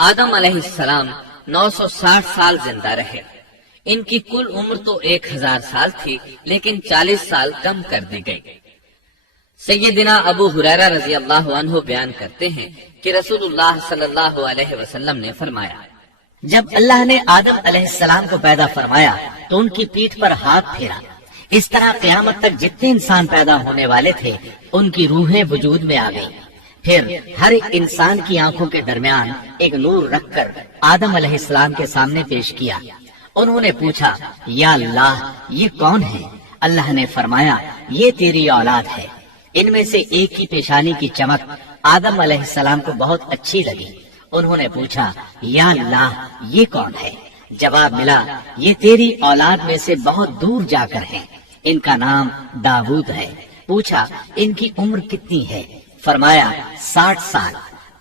آدم علیہ السلام 960 سال زندہ رہے۔ ان کی کل عمر تو 1000 سال تھی، لیکن 40 سال کم کر دی گئی۔ سیدنا ابو ہریرہ رضی اللہ عنہ بیان کرتے ہیں کہ رسول اللہ صلی اللہ علیہ وسلم نے فرمایا، جب اللہ نے آدم علیہ السلام کو پیدا فرمایا تو ان کی پیٹھ پر ہاتھ پھیرا۔ اس طرح قیامت تک جتنے انسان پیدا ہونے والے تھے ان کی روحیں وجود میں آ گئیں۔ پھر ہر ایک انسان کی آنکھوں کے درمیان ایک نور رکھ کر آدم علیہ السلام کے سامنے پیش کیا۔ انہوں نے پوچھا، یا اللہ یہ کون ہے؟ اللہ نے فرمایا، یہ تیری اولاد ہے۔ ان میں سے ایک کی پیشانی کی چمک آدم علیہ السلام کو بہت اچھی لگی۔ انہوں نے پوچھا، یا اللہ یہ کون ہے؟ جواب ملا، یہ تیری اولاد میں سے بہت دور جا کر ہیں، ان کا نام داؤد ہے۔ پوچھا، ان کی عمر کتنی ہے؟ فرمایا 60 سال۔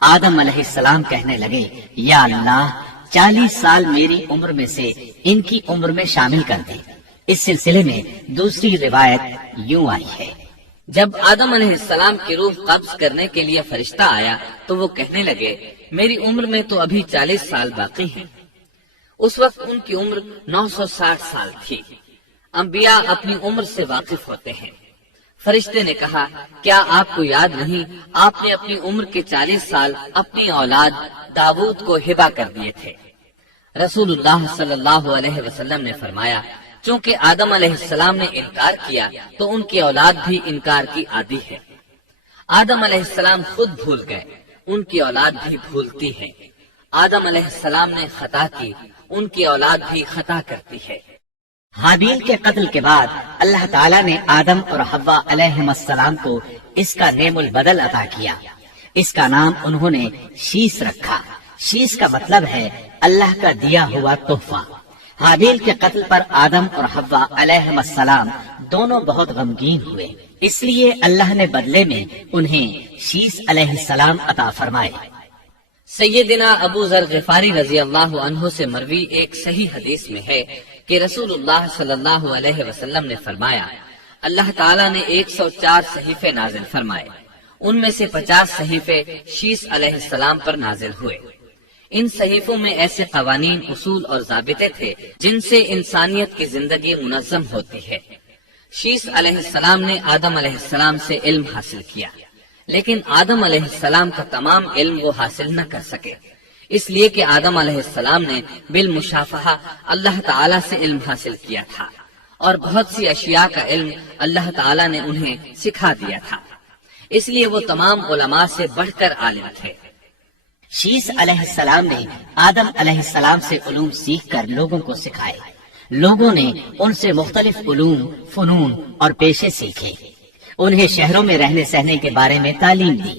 آدم علیہ السلام کہنے لگے، یا اللہ 40 سال میری عمر میں سے ان کی عمر میں شامل کر دے۔ اس سلسلے میں دوسری روایت یوں آئی ہے، جب آدم علیہ السلام کی روح قبض کرنے کے لیے فرشتہ آیا تو وہ کہنے لگے، میری عمر میں تو ابھی 40 سال باقی ہیں۔ اس وقت ان کی عمر 960 سال تھی۔ انبیاء اپنی عمر سے واقف ہوتے ہیں۔ فرشتے نے کہا، کیا آپ کو یاد نہیں آپ نے اپنی عمر کے 40 سال اپنی اولاد داؤد کو ہبہ کر دیے تھے؟ رسول اللہ صلی اللہ علیہ وسلم نے فرمایا، چونکہ آدم علیہ السلام نے انکار کیا تو ان کی اولاد بھی انکار کی عادی ہے۔ آدم علیہ السلام خود بھول گئے، ان کی اولاد بھی بھولتی ہے۔ آدم علیہ السلام نے خطا کی، ان کی اولاد بھی خطا کرتی ہے۔ حابیل کے قتل کے بعد اللہ تعالیٰ نے آدم اور حوا علیہ السلام کو اس کا نعم البدل عطا کیا۔ اس کا نام انہوں نے شیس رکھا۔ شیس کا مطلب ہے اللہ کا دیا ہوا تحفہ۔ حابیل کے قتل پر آدم اور حوا علیہ السلام دونوں بہت غمگین ہوئے، اس لیے اللہ نے بدلے میں انہیں شیس علیہ السلام عطا فرمائے۔ سیدنا ابو ذر غفاری رضی اللہ عنہ سے مروی ایک صحیح حدیث میں ہے کہ رسول اللہ صلی اللہ علیہ وسلم نے فرمایا، اللہ تعالیٰ نے 104 صحیفے نازل فرمائے، ان میں سے 50 صحیفے شیس علیہ السلام پر نازل ہوئے۔ ان صحیفوں میں ایسے قوانین، اصول اور ضابطے تھے جن سے انسانیت کی زندگی منظم ہوتی ہے۔ شیس علیہ السلام نے آدم علیہ السلام سے علم حاصل کیا، لیکن آدم علیہ السلام کا تمام علم وہ حاصل نہ کر سکے، اس لیے کہ آدم علیہ السلام نے بالمشافہہ اللہ تعالیٰ سے علم حاصل کیا تھا، اور بہت سی اشیاء کا علم اللہ تعالیٰ نے انہیں سکھا دیا تھا، اس لیے وہ تمام علماء سے بڑھ کر عالم تھے۔ شیس علیہ السلام نے آدم علیہ السلام سے علوم سیکھ کر لوگوں کو سکھائے۔ لوگوں نے ان سے مختلف علوم، فنون اور پیشے سیکھے۔ انہیں شہروں میں رہنے سہنے کے بارے میں تعلیم دی،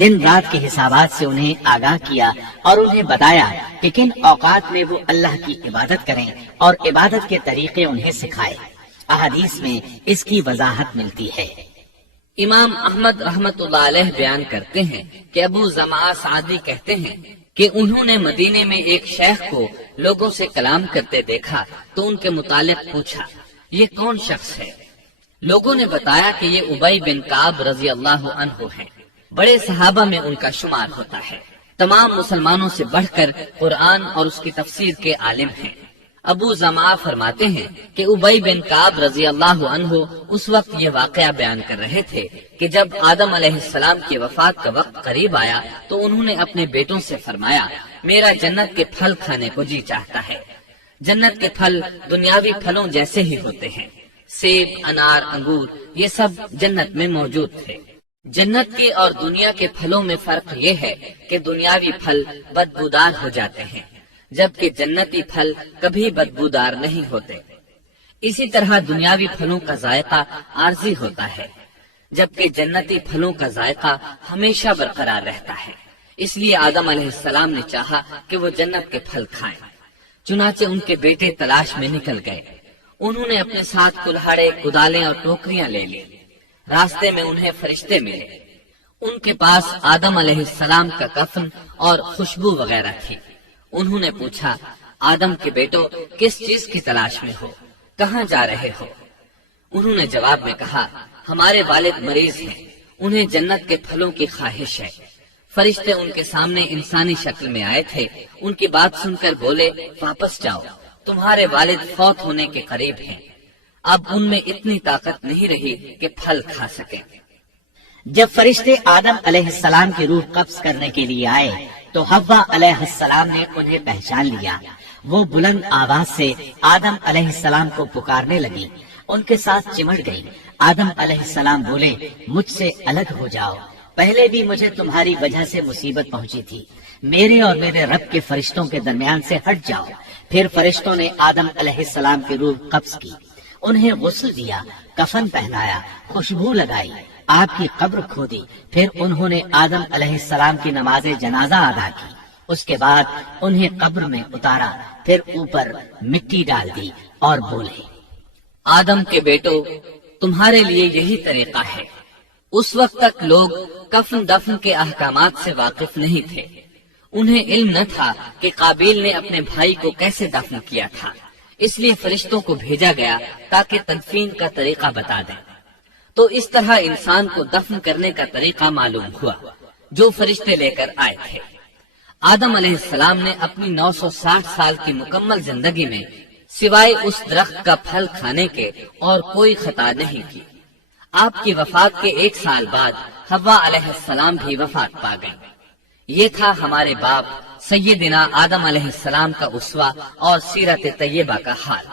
دن رات کے حسابات سے انہیں آگاہ کیا اور انہیں بتایا کہ کن اوقات میں وہ اللہ کی عبادت کریں اور عبادت کے طریقے انہیں سکھائے۔ احادیث میں اس کی وضاحت ملتی ہے۔ امام احمد رحمت اللہ علیہ بیان کرتے ہیں کہ ابو زمعہ سعدی کہتے ہیں کہ انہوں نے مدینے میں ایک شیخ کو لوگوں سے کلام کرتے دیکھا تو ان کے متعلق پوچھا، یہ کون شخص ہے؟ لوگوں نے بتایا کہ یہ ابی بن کعب رضی اللہ عنہ ہیں، بڑے صحابہ میں ان کا شمار ہوتا ہے، تمام مسلمانوں سے بڑھ کر قرآن اور اس کی تفسیر کے عالم ہیں۔ ابو زمعہ فرماتے ہیں کہ ابی بن کعب رضی اللہ عنہ اس وقت یہ واقعہ بیان کر رہے تھے کہ جب آدم علیہ السلام کی وفات کا وقت قریب آیا تو انہوں نے اپنے بیٹوں سے فرمایا، میرا جنت کے پھل کھانے کو جی چاہتا ہے۔ جنت کے پھل دنیاوی پھلوں جیسے ہی ہوتے ہیں، سیب، انار، انگور، یہ سب جنت میں موجود تھے۔ جنت کے اور دنیا کے پھلوں میں فرق یہ ہے کہ دنیاوی پھل بدبودار ہو جاتے ہیں، جبکہ جنتی پھل کبھی بدبودار نہیں ہوتے۔ اسی طرح دنیاوی پھلوں کا ذائقہ عارضی ہوتا ہے، جبکہ جنتی پھلوں کا ذائقہ ہمیشہ برقرار رہتا ہے۔ اس لیے آدم علیہ السلام نے چاہا کہ وہ جنت کے پھل کھائیں، چنانچہ ان کے بیٹے تلاش میں نکل گئے۔ انہوں نے اپنے ساتھ کلہاڑے، کدالیں اور ٹوکریاں لے لی۔ راستے میں انہیں فرشتے ملے، ان کے پاس آدم علیہ السلام کا کفن اور خوشبو وغیرہ تھی۔ انہوں نے پوچھا، آدم کے بیٹو کس چیز کی تلاش میں ہو، کہاں جا رہے ہو؟ انہوں نے جواب میں کہا، ہمارے والد مریض ہیں، انہیں جنت کے پھلوں کی خواہش ہے۔ فرشتے ان کے سامنے انسانی شکل میں آئے تھے. ان کی بات سن کر بولے واپس جاؤ, تمہارے والد فوت ہونے کے قریب ہیں. اب ان میں اتنی طاقت نہیں رہی کہ پھل کھا سکیں. جب فرشتے آدم علیہ السلام کی روح قبض کرنے کے لیے آئے تو حوا علیہ السلام نے انہیں پہچان لیا. وہ بلند آواز سے آدم علیہ السلام کو پکارنے لگی. ان کے ساتھ چمٹ گئی. آدم علیہ السلام بولے مجھ سے الگ ہو جاؤ, پہلے بھی مجھے تمہاری وجہ سے مصیبت پہنچی تھی. میرے اور میرے رب کے فرشتوں کے درمیان سے ہٹ جاؤ. پھر فرشتوں نے آدم علیہ السلام کی روح قبض کی, انہیں غسل دیا, کفن پہنایا, خوشبو لگائی, آپ کی قبر کھودی. پھر انہوں نے آدم علیہ السلام کی نماز جنازہ ادا کی. اس کے بعد انہیں قبر میں اتارا, پھر اوپر مٹی ڈال دی اور بولے آدم کے بیٹو, تمہارے لیے یہی طریقہ ہے. اس وقت تک لوگ کفن دفن کے احکامات سے واقف نہیں تھے. انہیں علم نہ تھا کہ قابیل نے اپنے بھائی کو کیسے دفن کیا تھا. اس لیے فرشتوں کو بھیجا گیا تاکہ تدفین کا طریقہ بتا دیں. تو اس طرح انسان کو دفن کرنے کا طریقہ معلوم ہوا جو فرشتے لے کر آئے تھے. آدم علیہ السلام نے اپنی 960 سال کی مکمل زندگی میں سوائے اس درخت کا پھل کھانے کے اور کوئی خطا نہیں کی. آپ کی وفات کے 1 سال بعد حوا علیہ السلام بھی وفات پا گئیں. یہ تھا ہمارے باپ سیدنا آدم علیہ السلام کا اسوہ اور سیرت طیبہ کا حال.